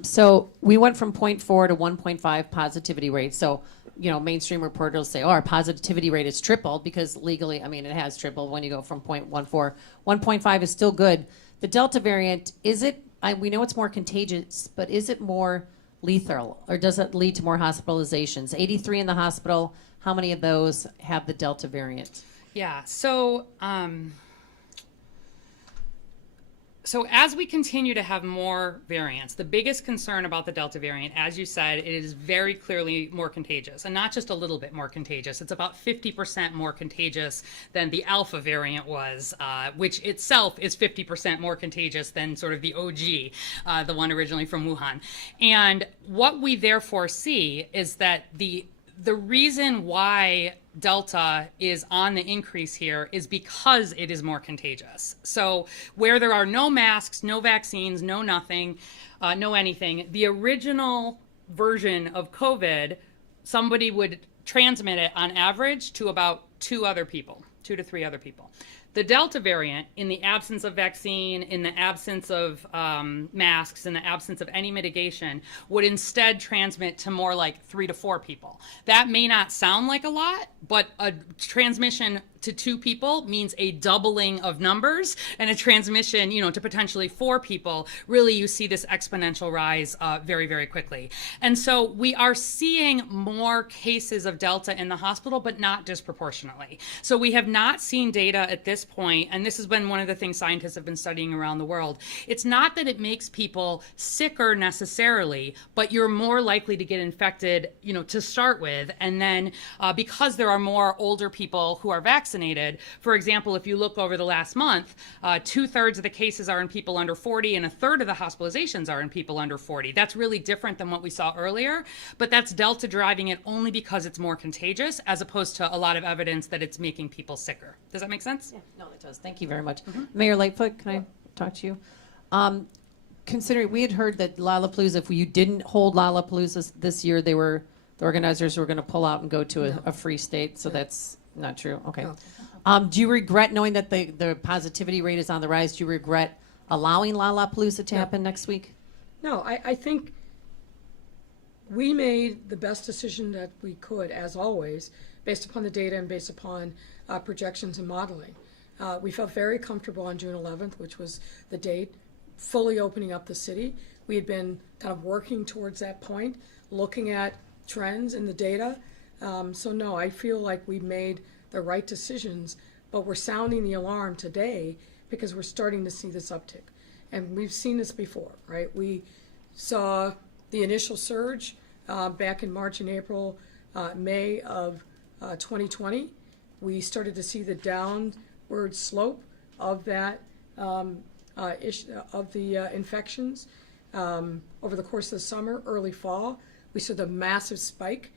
So we went from 0.4 to 1.5 positivity rate. So, mainstream reporters will say, our positivity rate is tripled because legally, it has tripled when you go from 0.14. 1.5 is still good. The Delta variant, we know it's more contagious, but is it more lethal, or does it lead to more hospitalizations? 83 in the hospital. How many of those have the Delta variant? Yeah, so as we continue to have more variants, the biggest concern about the Delta variant, as you said, it is very clearly more contagious, and not just a little bit more contagious. It's about 50% more contagious than the Alpha variant was, which itself is 50% more contagious than sort of the OG, the one originally from Wuhan. And what we therefore see is that the reason why Delta is on the increase here is because it is more contagious. So where there are no masks, no vaccines, no nothing, no anything, the original version of COVID, somebody would transmit it on average to about 2 to 3 other people. The Delta variant, in the absence of vaccine, in the absence of masks, in the absence of any mitigation, would instead transmit to more like 3 to 4 people. That may not sound like a lot, but a transmission to 2 people means a doubling of numbers, and a transmission, to potentially 4 people, really you see this exponential rise very, very quickly. And so we are seeing more cases of Delta in the hospital, but not disproportionately. So we have not seen data at this point, and this has been one of the things scientists have been studying around the world. It's not that it makes people sicker necessarily, but you're more likely to get infected, to start with, and then because there are more older people who are vaccinated, for example, if you look over the last month, 2/3 of the cases are in people under 40 and 1/3 of the hospitalizations are in people under 40. That's really different than what we saw earlier, but that's Delta driving it only because it's more contagious, as opposed to a lot of evidence that it's making people sicker. Does that make sense? Yeah, no, it does. Thank you very much. Mayor Lightfoot, can I talk to you? Considering we had heard that Lollapalooza, if you didn't hold Lollapalooza this year, the organizers were going to pull out and go to a free state, so that's not true. Okay. Do you regret, knowing that the positivity rate is on the rise, do you regret allowing Lollapalooza to happen next week? No, I think we made the best decision that we could, as always, based upon the data and based upon projections and modeling. We felt very comfortable on June 11th, which was the date, fully opening up the city. We had been kind of working towards that point, looking at trends in the data. So no, I feel like we made the right decisions, but we're sounding the alarm today because we're starting to see this uptick. And we've seen this before, right? We saw the initial surge back in March and April, May of 2020. We started to see the downward slope of that infections over the course of the summer, early fall. We saw the massive spike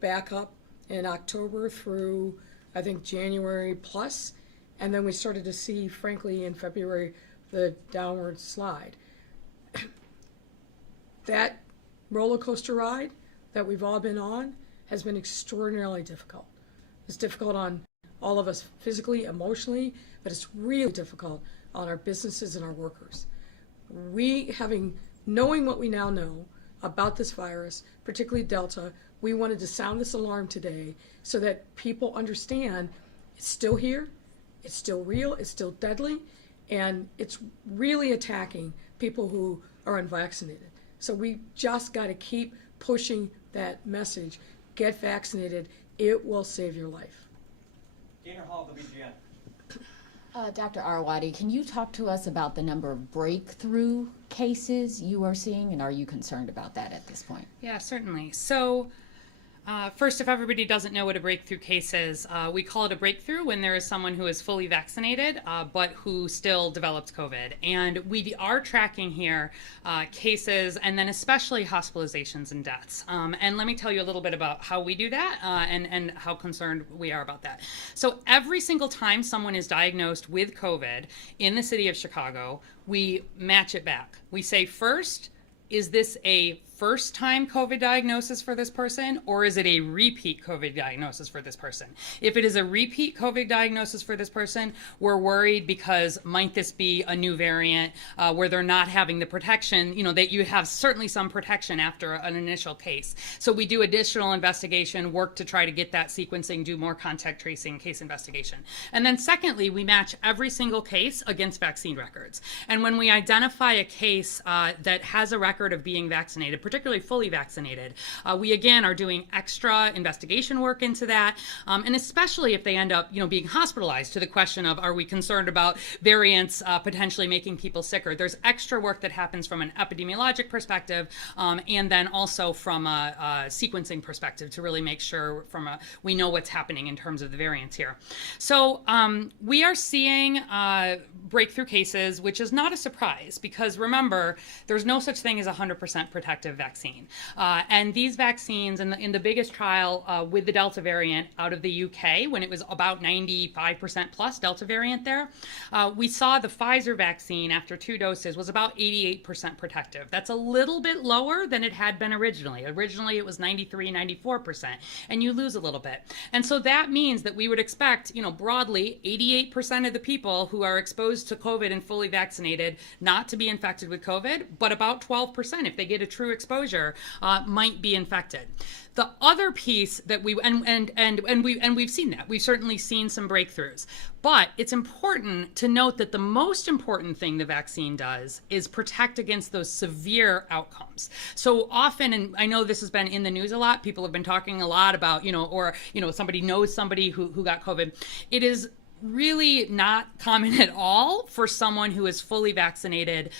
back up in October through, I think, January plus, and then we started to see, frankly, in February, the downward slide. That roller coaster ride that we've all been on has been extraordinarily difficult. It's difficult on all of us physically, emotionally, but it's really difficult on our businesses and our workers. Knowing what we now know about this virus, particularly Delta, we wanted to sound this alarm today so that people understand it's still here, it's still real, it's still deadly, and it's really attacking people who are unvaccinated. So we just got to keep pushing that message. Get vaccinated. It will save your life. Gaynor Hall, WGN. Dr. Arwady, can you talk to us about the number of breakthrough cases you are seeing, and are you concerned about that at this point? Yeah, certainly. So first, if everybody doesn't know what a breakthrough case is, we call it a breakthrough when there is someone who is fully vaccinated but who still develops COVID. And we are tracking here cases and then especially hospitalizations and deaths. And let me tell you a little bit about how we do that and how concerned we are about that. So every single time someone is diagnosed with COVID in the city of Chicago, we match it back. We say first, is this a first-time COVID diagnosis for this person, or is it a repeat COVID diagnosis for this person? If it is a repeat COVID diagnosis for this person, we're worried because might this be a new variant where they're not having the protection, that you have certainly some protection after an initial case. So we do additional investigation, work to try to get that sequencing, do more contact tracing, case investigation. And then secondly, we match every single case against vaccine records. And when we identify a case that has a record of being vaccinated, vaccinated, particularly fully vaccinated. We again are doing extra investigation work into that, and especially if they end up, being hospitalized, to the question of, are we concerned about variants potentially making people sicker? There's extra work that happens from an epidemiologic perspective, and then also from a sequencing perspective to really make sure we know what's happening in terms of the variants here. So we are seeing breakthrough cases, which is not a surprise, because remember, there's no such thing as a 100% protective vaccine. And these vaccines, in the biggest trial with the Delta variant out of the UK, when it was about 95% plus Delta variant there, we saw the Pfizer vaccine after 2 doses was about 88% protective. That's a little bit lower than it had been originally. Originally, it was 93, 94%, and you lose a little bit. And so that means that we would expect, broadly, 88% of the people who are exposed to COVID and fully vaccinated not to be infected with COVID, but about 12%, if they get a true exposure, might be infected. The other piece that we've seen that. We've certainly seen some breakthroughs. But it's important to note that the most important thing the vaccine does is protect against those severe outcomes. So often, and I know this has been in the news a lot, people have been talking a lot about, somebody knows somebody who got COVID. It is really not common at all for someone who is fully vaccinated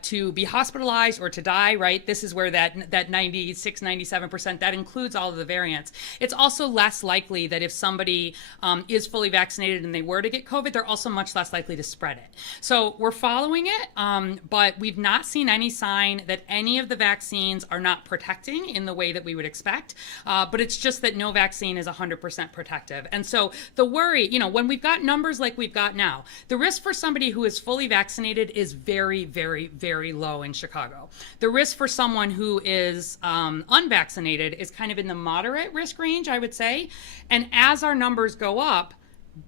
to be hospitalized or to die, right? This is where that 96, 97%, that includes all of the variants. It's also less likely that if somebody is fully vaccinated and they were to get COVID, they're also much less likely to spread it. So we're following it, but we've not seen any sign that any of the vaccines are not protecting in the way that we would expect. But it's just that no vaccine is 100% protective. And so the worry, when we've got numbers like we've got now, the risk for somebody who is fully vaccinated is very, very, very low in Chicago. The risk for someone who is unvaccinated is kind of in the moderate risk range, I would say. And as our numbers go up,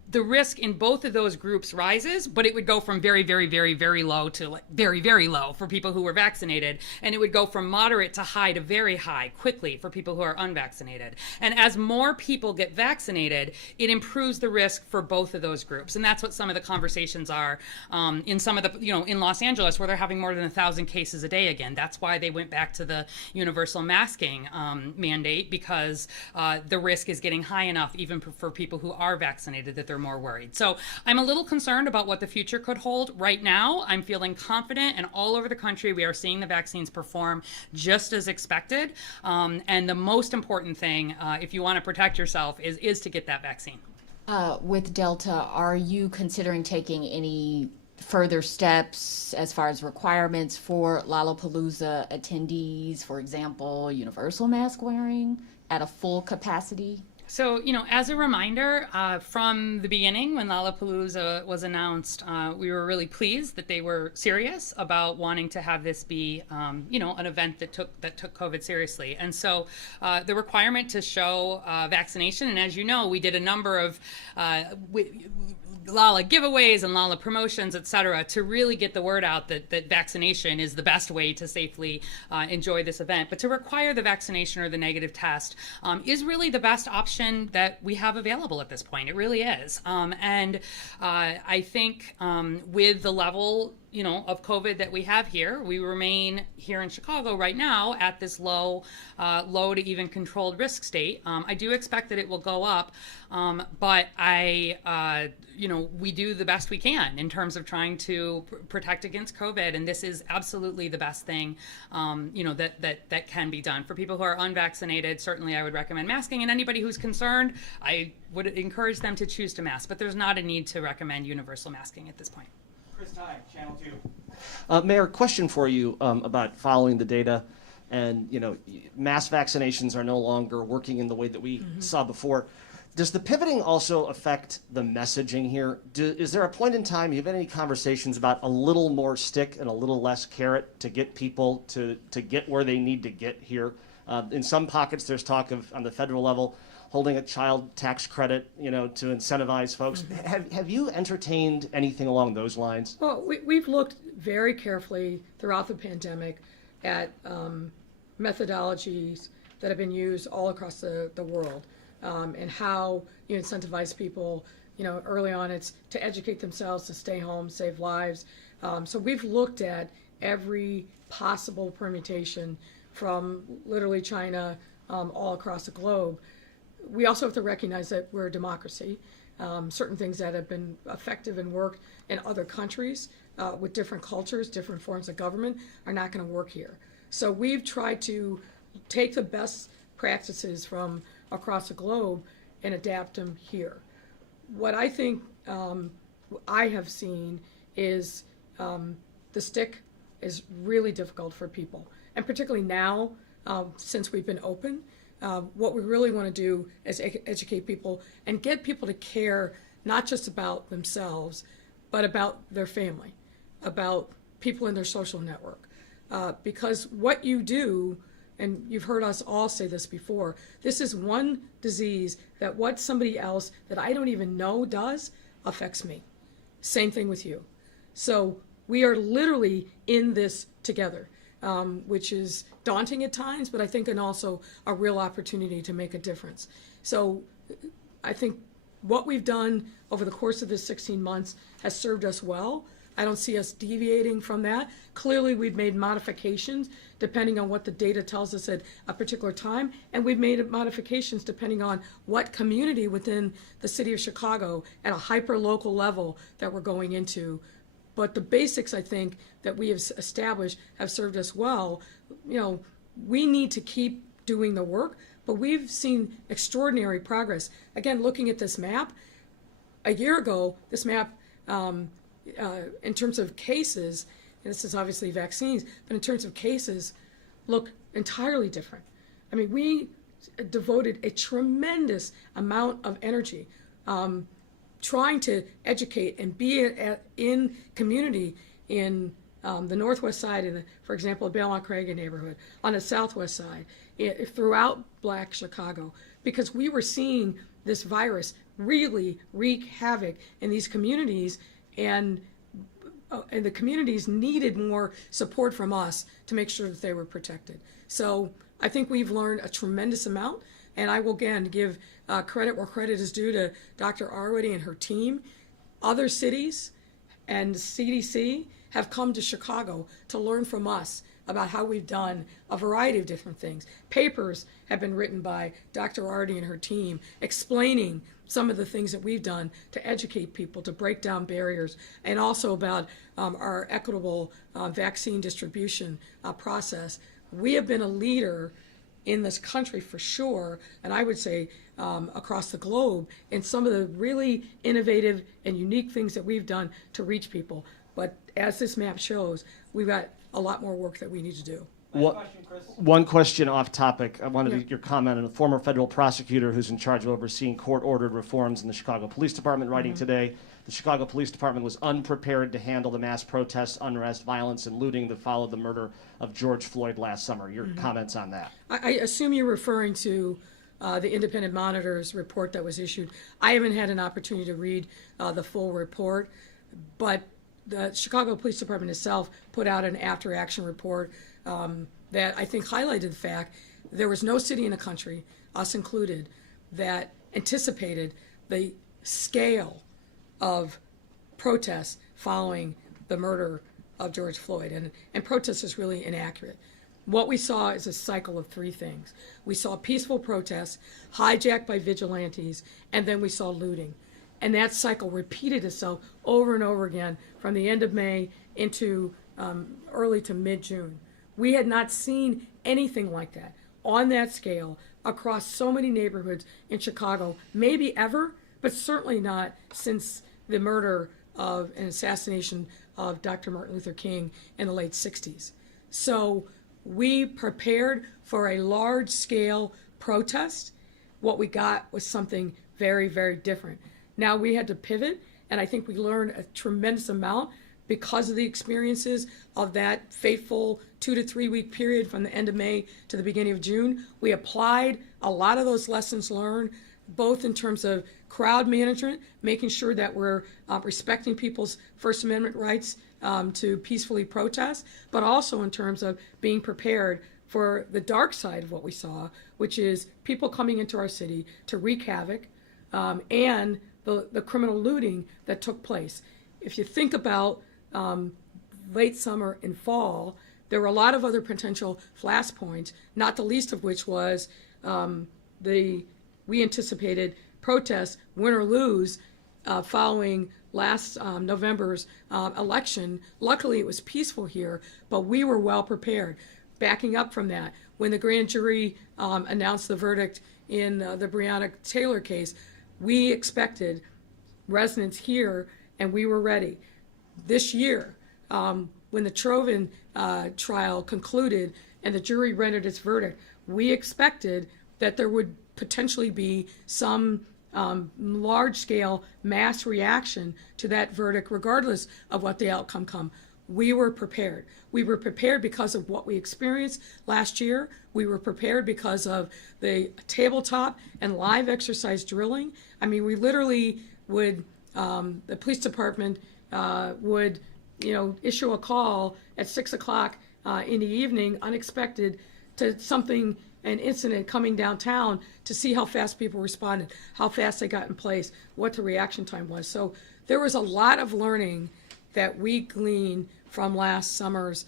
the risk in both of those groups rises, but it would go from very, very, very, very low to very, very low for people who were vaccinated. And it would go from moderate to high to very high quickly for people who are unvaccinated. And as more people get vaccinated, it improves the risk for both of those groups. And that's what some of the conversations are in some of the, in Los Angeles, where they're having more than 1,000 cases a day again. That's why they went back to the universal masking mandate, because the risk is getting high enough, even for people who are vaccinated, that they're more worried. So I'm a little concerned about what the future could hold. Right now, I'm feeling confident, and all over the country, we are seeing the vaccines perform just as expected. And the most important thing, if you want to protect yourself, is to get that vaccine. With Delta, are you considering taking any further steps as far as requirements for Lollapalooza attendees, for example, universal mask wearing at a full capacity? So, as a reminder, from the beginning, when Lollapalooza was announced, we were really pleased that they were serious about wanting to have this be, an event that took COVID seriously. And so the requirement to show vaccination, and as you know, we did a number of Lala giveaways and Lala promotions, et cetera, to really get the word out that vaccination is the best way to safely enjoy this event. But to require the vaccination or the negative test is really the best option that we have available at this point. It really is. And I think with the level of COVID that we have here, we remain here in Chicago right now at this low to even controlled risk state. I do expect that it will go up, but we do the best we can in terms of trying to protect against COVID, and this is absolutely the best thing, that can be done. For people who are unvaccinated, certainly I would recommend masking, and anybody who's concerned, I would encourage them to choose to mask, but there's not a need to recommend universal masking at this point. Chris Ty, Channel 2. Mayor, question for you about following the data. And, mass vaccinations are no longer working in the way that we saw before. Does the pivoting also affect the messaging here? Is there a point in time, you've had any conversations about a little more stick and a little less carrot to get people to get where they need to get here? In some pockets, there's talk of, on the federal level, holding a child tax credit, to incentivize folks. Have you entertained anything along those lines? Well, we've looked very carefully throughout the pandemic at methodologies that have been used all across the world, and how you incentivize people. Early on, it's to educate themselves, to stay home, save lives. So we've looked at every possible permutation from literally China all across the globe. We also have to recognize that we're a democracy. Certain things that have been effective and worked in other countries with different cultures, different forms of government are not going to work here. So we've tried to take the best practices from across the globe and adapt them here. What I think I have seen is the stick is really difficult for people, and particularly now since we've been open. What we really want to do is educate people and get people to care not just about themselves, but about their family, about people in their social network. Because what you do, and you've heard us all say this before, this is one disease that what somebody else that I don't even know does affects me. Same thing with you. So we are literally in this together. Which is daunting at times, but I think and also a real opportunity to make a difference. So I think what we've done over the course of this 16 months has served us well. I don't see us deviating from that. Clearly, we've made modifications depending on what the data tells us at a particular time, and we've made modifications depending on what community within the city of Chicago at a hyper-local level that we're going into. But the basics, I think, that we have established have served us well. You know, we need to keep doing the work, but we've seen extraordinary progress. Again, looking at this map, a year ago, this map, in terms of cases, and this is obviously vaccines, but in terms of cases, look entirely different. I mean, we devoted a tremendous amount of energy trying to educate and be in community in the northwest side, in the, for example, the Belmont-Craig neighborhood, on the southwest side, throughout Black Chicago, because we were seeing this virus really wreak havoc in these communities, and the communities needed more support from us to make sure that they were protected. So I think we've learned a tremendous amount. And I will again give credit where credit is due to Dr. Arwady and her team. Other cities and CDC have come to Chicago to learn from us about how we've done a variety of different things. Papers have been written by Dr. Arwady and her team explaining some of the things that we've done to educate people, to break down barriers, and also about our equitable vaccine distribution process. We have been a leader in this country for sure, and I would say across the globe, in some of the really innovative and unique things that we've done to reach people. But as this map shows, we've got a lot more work that we need to do. One question off topic. I wanted your comment on a former federal prosecutor who's in charge of overseeing court-ordered reforms in the Chicago Police Department writing today. The Chicago Police Department was unprepared to handle the mass protests, unrest, violence, and looting that followed the murder of George Floyd last summer. Your comments on that? I assume you're referring to the Independent Monitor's report that was issued. I haven't had an opportunity to read the full report, but the Chicago Police Department itself put out an after-action report that I think highlighted the fact there was no city in the country, us included, that anticipated the scale of protests following the murder of George Floyd. And protest is really inaccurate. What we saw is a cycle of three things. We saw peaceful protests hijacked by vigilantes, and then we saw looting. And that cycle repeated itself over and over again from the end of May into early to mid-June. We had not seen anything like that on that scale across so many neighborhoods in Chicago, maybe ever, but certainly not since the murder of and assassination of Dr. Martin Luther King in the late 60s. So we prepared for a large-scale protest. What we got was something very, very different. Now we had to pivot, and I think we learned a tremendous amount because of the experiences of that fateful 2 to 3 week period from the end of May to the beginning of June. We applied a lot of those lessons learned, both in terms of crowd management, making sure that we're respecting people's First Amendment rights to peacefully protest, but also in terms of being prepared for the dark side of what we saw, which is people coming into our city to wreak havoc and the criminal looting that took place. If you think about late summer and fall, there were a lot of other potential flashpoints, not the least of which was we anticipated protests, win or lose, following last November's election. Luckily, it was peaceful here, but we were well prepared. Backing up from that, when the grand jury announced the verdict in the Breonna Taylor case, we expected residents here, and we were ready. This year, when the Chauvin trial concluded and the jury rendered its verdict, we expected that there would potentially be some large-scale mass reaction to that verdict, regardless of what the outcome come. We were prepared. We were prepared because of what we experienced last year. We were prepared because of the tabletop and live exercise drilling. I mean, we literally would, the police department would, issue a call at 6 o'clock in the evening, unexpected, to something, an incident coming downtown, to see how fast people responded, how fast they got in place, what the reaction time was. So there was a lot of learning that we gleaned from last summer's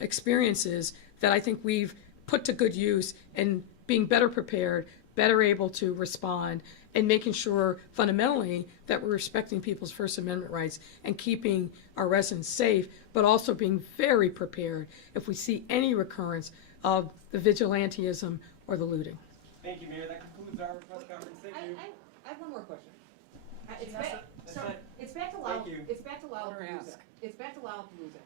experiences that I think we've put to good use in being better prepared, better able to respond, and making sure fundamentally that we're respecting people's First Amendment rights and keeping our residents safe, but also being very prepared if we see any recurrence of the vigilantism or the looting. Thank you, Mayor. That concludes our press conference. Thank you. I have one more question. It's That's back, it. so, That's it. it's back to Thank you. It's back to Lollapalooza. It's back to Lollapalooza.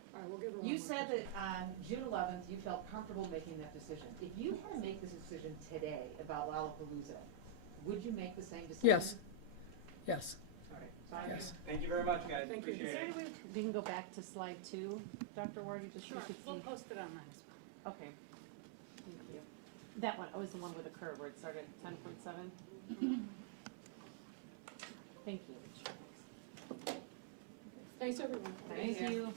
You said that on June 11th, you felt comfortable making that decision. If you had to make this decision today about Lollapalooza, would you make the same decision? Yes. Yes. All right. Yes. Thank you very much, guys. Thank you. Appreciate it. We can go back to slide 2, Dr. Wardy, just so you could We'll see. post it online as well. Okay. Thank you. That one, was the one with the curve where it started at 10.7? Thank you. Thanks, everyone. Thank you.